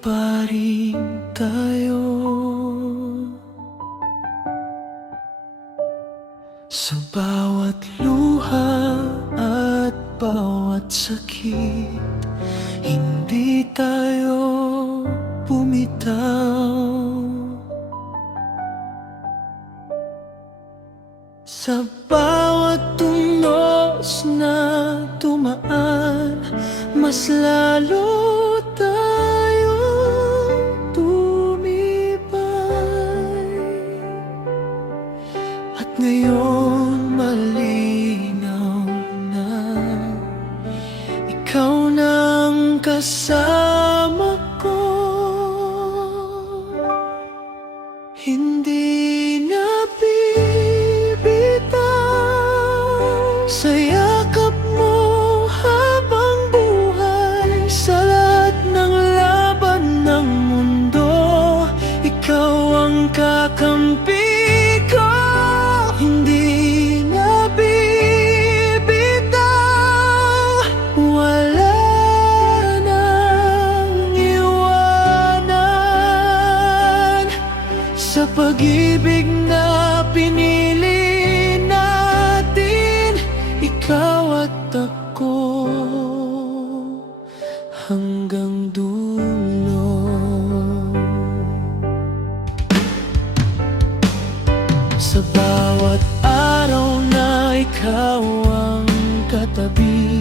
pa rin tayo. Sa bawat luha at bawat sakit, hindi tayo bumitaw. Sa bawat tunos na dumaan, mas lalo tayong tumibay. At ngayon malinaw na, ikaw nang kasama ko. Hindi na bibitaw sa yakap mo habang buhay. Sa lahat ng laban ng mundo, ikaw ang kakampi ko. Hindi na bibitaw, wala nang iwanan. Sa pag-ibig na pinili natin, ikaw at ako hanggang dulo. Sa bawat araw na ikaw ang katabi,